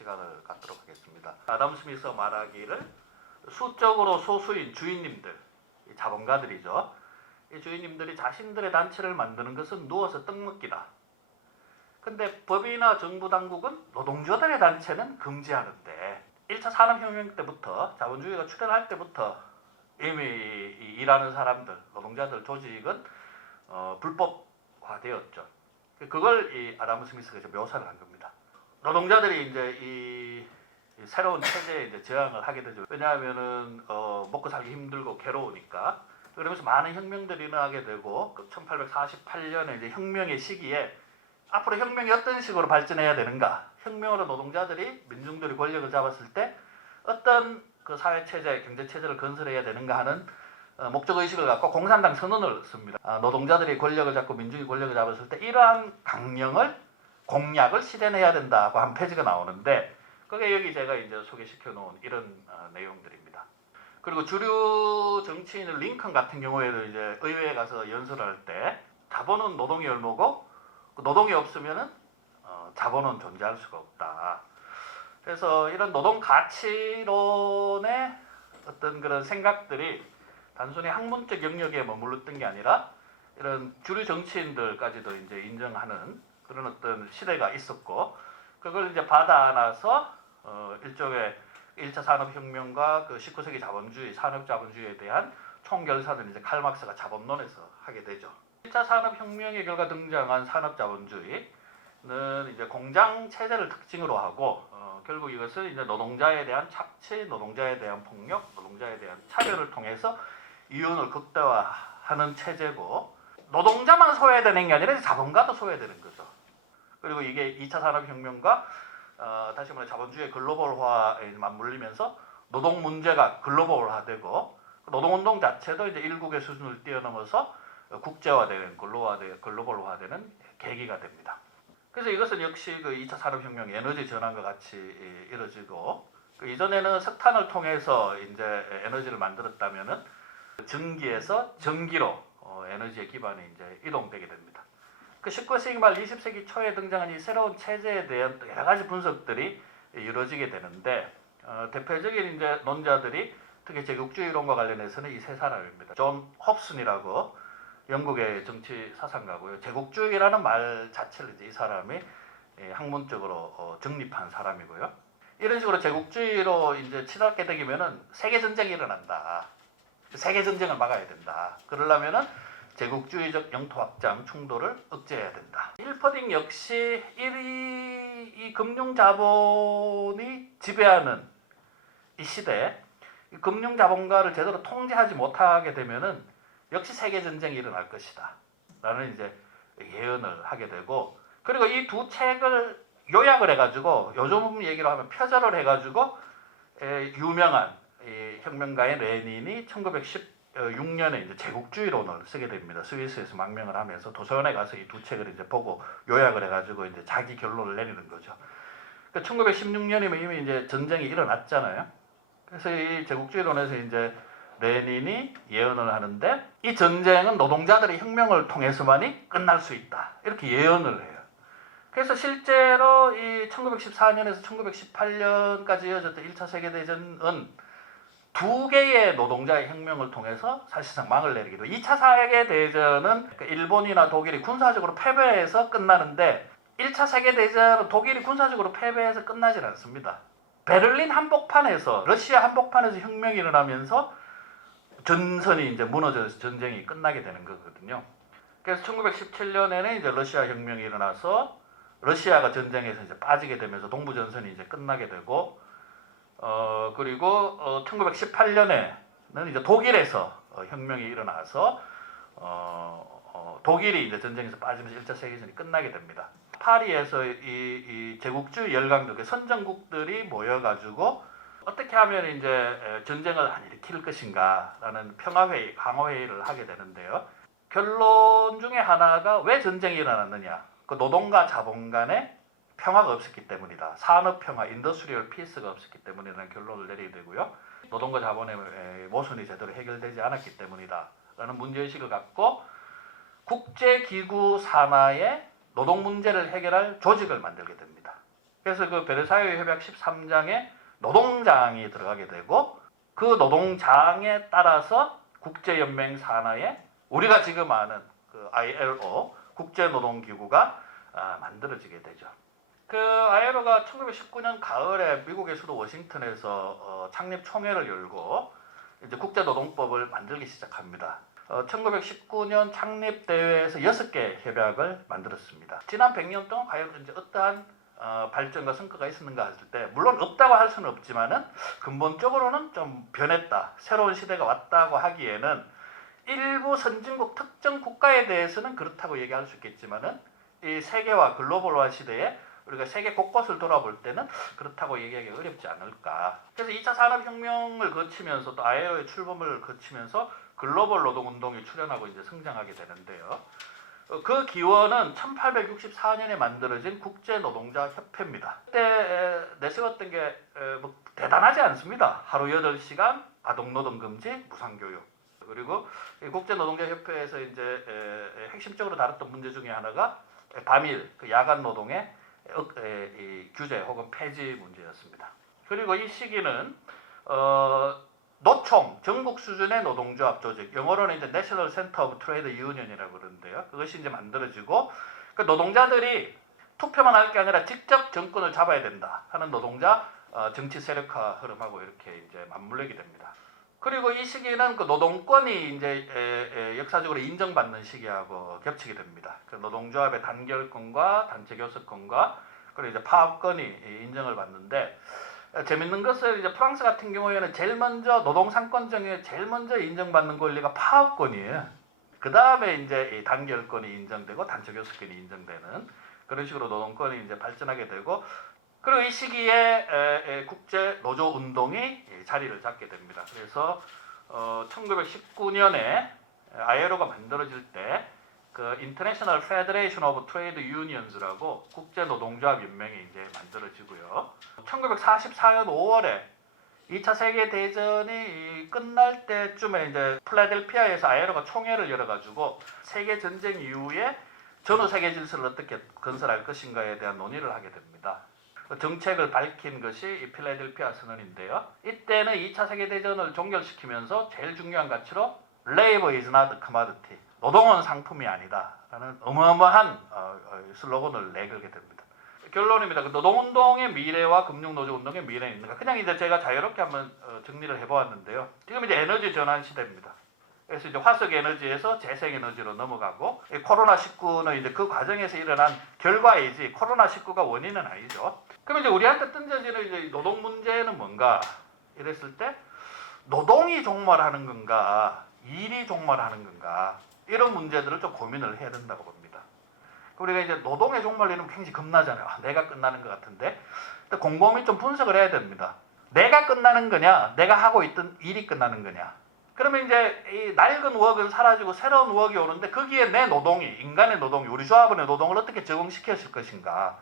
시간을 갖도록 하겠습니다. 아담 스미스 말하기를 수적으로 소수인 주인님들, 이 자본가들이죠. 이 주인님들이 자신들의 단체를 만드는 것은 누워서 떡 먹기다. 근데 법이나 정부 당국은 노동조들의 단체는 금지하는데 1차 산업혁명 때부터 자본주의가 출현할 때부터 이미 이 일하는 사람들, 노동자들 조직은 어, 불법화되었죠. 그걸 이 아담 스미스가 묘사를 한 겁니다. 노동자들이 이제 이, 이 새로운 체제에 이제 저항을 하게 되죠. 왜냐하면은 어, 먹고 살기 힘들고 괴로우니까. 그러면서 많은 혁명들이 일어나게 되고 1848년에 이제 혁명의 시기에 앞으로 혁명이 어떤 식으로 발전해야 되는가? 혁명으로 노동자들이 민중들이 권력을 잡았을 때 어떤 그 사회 체제, 경제 체제를 건설해야 되는가 하는 어, 목적 의식을 갖고 공산당 선언을 씁니다. 아, 노동자들이 권력을 잡고 민중이 권력을 잡았을 때 이러한 강령을 공약을 실현해야 된다고 한 페이지가 나오는데 그게 여기 제가 이제 소개시켜 놓은 이런 어, 내용들입니다. 그리고 주류 정치인의 링컨 같은 경우에도 이제 의회에 가서 연설을 할때 자본은 노동의 열모고 그 노동이 없으면은 어, 자본은 존재할 수가 없다. 그래서 이런 노동 가치론의 어떤 그런 생각들이 단순히 학문적 영역에 머물렀던 게 아니라 이런 주류 정치인들까지도 이제 인정하는 그런 어떤 시대가 있었고 그걸 이제 받아 안아서 어, 일종의 1차 산업혁명과 그 19세기 자본주의, 산업자본주의에 대한 총결산을 이제 칼막스가 자본론에서 하게 되죠. 1차 산업혁명의 결과 등장한 산업자본주의는 이제 공장 체제를 특징으로 하고 어, 결국 이것은 이제 노동자에 대한 착취, 노동자에 대한 폭력, 노동자에 대한 차별을 통해서 이윤을 극대화하는 체제고 노동자만 소외되는 게 아니라 자본가도 소외되는 거죠. 그리고 이게 2차 산업혁명과 어, 다시 말해 자본주의 글로벌화에 맞물리면서 노동 문제가 글로벌화되고 노동운동 자체도 이제 일국의 수준을 뛰어넘어서 국제화되는 글로화되, 글로벌화되는 계기가 됩니다. 그래서 이것은 역시 그 2차 산업혁명 에너지 전환과 같이 이- 이루어지고 그 이전에는 석탄을 통해서 이제 에너지를 만들었다면은 전기에서 전기로 어, 에너지의 기반이 이제 이동되게 됩니다. 그 19세기 말 20세기 초에 등장한 이 새로운 체제에 대한 또 여러 가지 분석들이 이루어지게 되는데 어, 대표적인 이제 논자들이 특히 제국주의론과 관련해서는 이 세 사람입니다. 존 홉슨이라고 영국의 정치 사상가고요. 제국주의라는 말 자체를 이제 이 사람이 예, 학문적으로 어, 정립한 사람이고요. 이런 식으로 제국주의로 이제 치닫게 되면은 세계 전쟁이 일어난다. 세계 전쟁을 막아야 된다. 그러려면은 제국주의적 영토 확장 충돌을 억제해야 된다. 일퍼딩 역시 이, 이 금융 자본이 지배하는 이 시대, 이 금융 자본가를 제대로 통제하지 못하게 되면은 역시 세계 전쟁이 일어날 것이다. 라는 이제 예언을 하게 되고 그리고 이 두 책을 요약을 해가지고 요즘 얘기로 하면 표절을 해가지고 에, 유명한 이 혁명가인 레닌이 1916년에 이제 제국주의론을 쓰게 됩니다. 스위스에서 망명을 하면서 도서관에 가서 이 두 책을 이제 보고 요약을 해가지고 이제 자기 결론을 내리는 거죠. 그 1916년이면 이미 이제 전쟁이 일어났잖아요. 그래서 이 제국주의론에서 이제 레닌이 예언을 하는데 이 전쟁은 노동자들의 혁명을 통해서만이 끝날 수 있다. 이렇게 예언을 해요. 그래서 실제로 이 1914년에서 1918년까지 이어졌던 1차 세계대전은 두 개의 노동자의 혁명을 통해서 사실상 막을 돼요. 2차 세계 대전은 그 일본이나 독일이 군사적으로 패배해서 끝나는데 1차 세계 대전은 독일이 군사적으로 패배해서 끝나질 않습니다. 베를린 한복판에서 러시아 한복판에서 혁명이 일어나면서 전선이 이제 무너져서 전쟁이 끝나게 되는 거거든요. 그래서 1917년에는 이제 러시아 혁명이 일어나서 러시아가 전쟁에서 이제 빠지게 되면서 동부 전선이 이제 끝나게 되고 어 그리고 어 1918년에는 이제 독일에서 어, 혁명이 일어나서 어, 어, 독일이 이제 전쟁에서 빠지면서 1차 세계전이 끝나게 됩니다. 파리에서 이, 이 제국주의 열강들, 그 선전국들이 모여가지고 어떻게 하면 이제 에, 전쟁을 안 일으킬 것인가라는 평화회의, 강화회의를 하게 되는데요. 결론 중에 하나가 왜 전쟁이 일어났느냐? 그 노동과 자본 간의 평화가 없었기 때문이다. 산업 평화, 인더스트리얼 피스가 없었기 때문이라는 결론을 내리게 되고요. 노동과 자본의 에, 모순이 제대로 해결되지 않았기 때문이다. 라는 문제의식을 갖고 국제기구 산하에 노동 문제를 해결할 조직을 만들게 됩니다. 그래서 그 베르사유 협약 13장에 노동장이 들어가게 되고 그 노동장에 따라서 국제연맹 산하에 우리가 지금 아는 그 ILO 국제노동기구가 아, 만들어지게 되죠. 그 ILO가 1919년 가을에 미국의 수도 워싱턴에서 어, 창립 총회를 열고 이제 국제노동법을 만들기 시작합니다. 어, 1919년 창립 대회에서 6개 협약을 만들었습니다. 지난 100년 동안 과연 이제 어떠한 어, 발전과 성과가 있었는가 했을 때 물론 없다고 할 수는 없지만은 근본적으로는 좀 변했다. 새로운 시대가 왔다고 하기에는 일부 선진국 특정 국가에 대해서는 그렇다고 얘기할 수 있겠지만은 이 세계화 글로벌화 시대에 우리가 세계 곳곳을 돌아볼 때는 그렇다고 얘기하기 어렵지 않을까. 그래서 2차 산업혁명을 거치면서 또 ILO의 출범을 거치면서 글로벌 노동운동이 출현하고 이제 성장하게 되는데요. 어, 그 기원은 1864년에 만들어진 국제노동자협회입니다. 그때 에, 내세웠던 게 뭐 대단하지 않습니다. 하루 8시간 아동노동 금지, 무상교육. 그리고 이 국제노동자협회에서 이제 핵심적으로 다뤘던 문제 중에 하나가 밤일 그 야간 노동의 규제 혹은 폐지 문제였습니다. 그리고 이 시기는 어, 노총 전국 수준의 노동조합 조직 영어로는 이제 National Center of Trade Union이라고 그러는데요. 그것이 이제 만들어지고 그 노동자들이 투표만 할 게 아니라 직접 정권을 잡아야 된다 하는 노동자 어, 정치 세력화 흐름하고 이렇게 이제 맞물리게 됩니다. 그리고 이 시기는 그 노동권이 이제 에, 에, 역사적으로 인정받는 시기하고 겹치게 됩니다. 그 노동조합의 단결권과 단체 교섭권과 그리고 이제 파업권이 인정을 받는데 어, 재밌는 것은 이제 프랑스 같은 경우에는 제일 먼저 노동 상권 중에 제일 먼저 인정받는 권리가 파업권이에요. 그 다음에 이제 이 단결권이 인정되고 단체 교섭권이 인정되는 그런 식으로 노동권이 이제 발전하게 되고 그리고 이 시기에 국제 노조 운동이 이 자리를 잡게 됩니다. 그래서 어, 1919년에 ILO가 만들어질 때그 International Federation of Trade Unions라고 국제 노동조합 연맹이 이제 만들어지고요. 1944년 5월에 2차 세계 대전이 끝날 때쯤에 이제 필라델피아에서 ILO가 총회를 열어가지고 세계 전쟁 이후에 전후 세계 질서를 어떻게 건설할 것인가에 대한 논의를 하게 됩니다. 그 정책을 밝힌 것이 이 필라델피아 선언인데요. 이때는 2차 세계 대전을 종결시키면서 제일 중요한 가치로 Labor is not a commodity. 노동은 상품이 아니다 라는 어마어마한 어, 어, 슬로건을 내걸게 됩니다. 결론입니다. 그 노동운동의 미래와 금융노조운동의 미래는 있는가? 그냥 이제 제가 자유롭게 한번 어, 정리를 해보았는데요. 지금 이제 에너지 전환 시대입니다. 그래서 이제 화석 에너지에서 재생 에너지로 넘어가고 이 코로나 19는 이제 그 과정에서 일어난 결과이지 코로나 19가 원인은 아니죠. 그럼 이제 우리한테 던져지는 이제 노동 문제는 뭔가 이랬을 때 노동이 종말하는 건가 일이 종말하는 건가 이런 문제들을 좀 고민을 해야 된다고 봅니다. 우리가 이제 노동의 종말이면 굉장히 겁나잖아요. 아, 내가 끝나는 것 같은데 곰곰이 좀 분석을 해야 됩니다. 내가 끝나는 거냐, 내가 하고 있던 일이 끝나는 거냐. 그러면 이제 이 낡은 웍은 사라지고 새로운 웍이 오는데 거기에 내 노동이 인간의 노동이 우리 조합원의 노동을 어떻게 적응시켰을 것인가.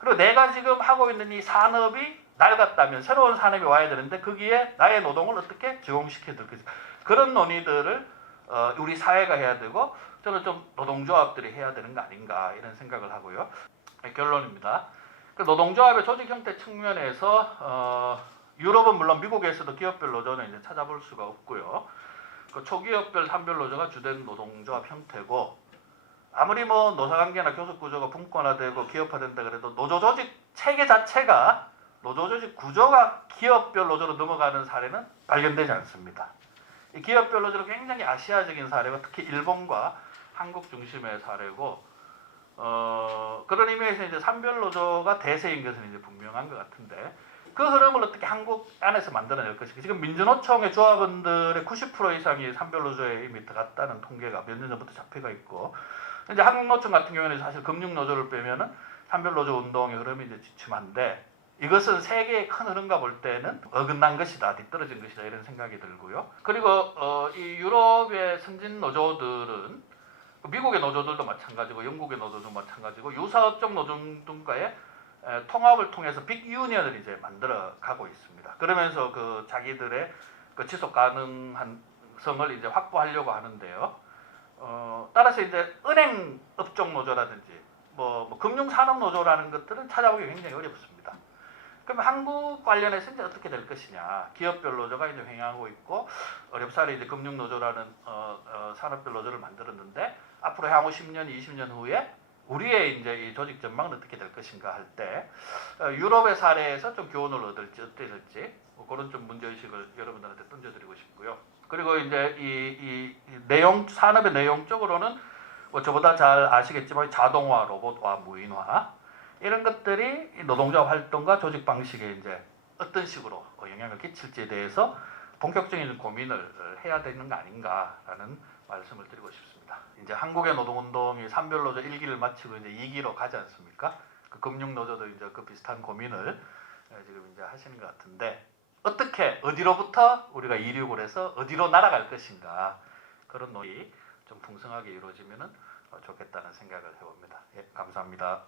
그리고 내가 지금 하고 있는 이 산업이 낡았다면 새로운 산업이 와야 되는데 거기에 나의 노동을 어떻게 적용시켜야 될 것인가. 그런 논의들을 어, 우리 사회가 해야 되고 저는 좀 노동조합들이 해야 되는 거 아닌가 이런 생각을 하고요. 네, 결론입니다. 그 노동조합의 조직 형태 측면에서 어, 유럽은 물론 미국에서도 기업별 노조는 이제 찾아볼 수가 없고요. 그 초기업별 산별 노조가 주된 노동조합 형태고 아무리 뭐 노사관계나 교섭 구조가 분권화되고 기업화된다 그래도 노조 조직 체계 자체가 노조 조직 구조가 기업별 노조로 넘어가는 사례는 발견되지 않습니다. 이 기업별 노조는 굉장히 아시아적인 사례고 특히 일본과 한국 중심의 사례고 어, 그런 의미에서 이제 산별 노조가 대세인 것은 이제 분명한 것 같은데 그 흐름을 어떻게 한국 안에서 만들어낼 것인가 지금 민주노총의 조합원들의 90% 이상이 산별 노조에 이미 들어갔다는 통계가 몇 년 전부터 잡혀가 있고 이제 한국노총 같은 경우에는 사실 금융 노조를 빼면은 산별 노조 운동의 흐름이 이제 지침한데 이것은 세계의 큰 흐름과 볼 때는 어긋난 것이다, 뒤떨어진 것이다 이런 생각이 들고요. 그리고 어, 이 유럽의 선진 노조들은 미국의 노조들도 마찬가지고 영국의 노조도 마찬가지고 유사업종 노조들과의 에, 통합을 통해서 빅 유니언을 이제 만들어 가고 있습니다. 그러면서 그 자기들의 그 지속 가능한 성을 이제 확보하려고 하는데요. 어, 따라서 이제 은행 업종 노조라든지 뭐, 뭐 금융 산업 노조라는 것들은 찾아보기 굉장히 어렵습니다. 그럼 한국 관련해서 이제 어떻게 될 것이냐? 기업별 노조가 이제 횡행하고 있고 어렵사리 이제 금융 노조라는 어, 어, 산업별 노조를 만들었는데 앞으로 향후 10년, 20년 후에 우리의 이제 이 조직 전망은 어떻게 될 것인가 할때 어, 유럽의 사례에서 좀 교훈을 얻을지 어떨지 뭐 그런 좀 문제 의식을 여러분들한테 던져드리고 싶고요. 그리고 이제 이, 이, 이 내용 산업의 내용적으로는 뭐 저보다 잘 아시겠지만 자동화, 로봇화, 무인화 이런 것들이 이 노동자 활동과 조직 방식에 이제 어떤 식으로 어, 영향을 끼칠지에 대해서 본격적인 고민을 어, 해야 되는 거 아닌가라는 말씀을 드리고 싶습니다. 이제 한국의 노동운동이 산별노조 1기를 마치고 이제 2기로 가지 않습니까? 그 금융노조도 이제 그 비슷한 고민을 어, 지금 이제 하시는 것 같은데 어떻게 어디로부터 우리가 이륙을 해서 어디로 날아갈 것인가 그런 논의 좀 풍성하게 이루어지면은 어, 좋겠다는 생각을 해봅니다. 예, 감사합니다.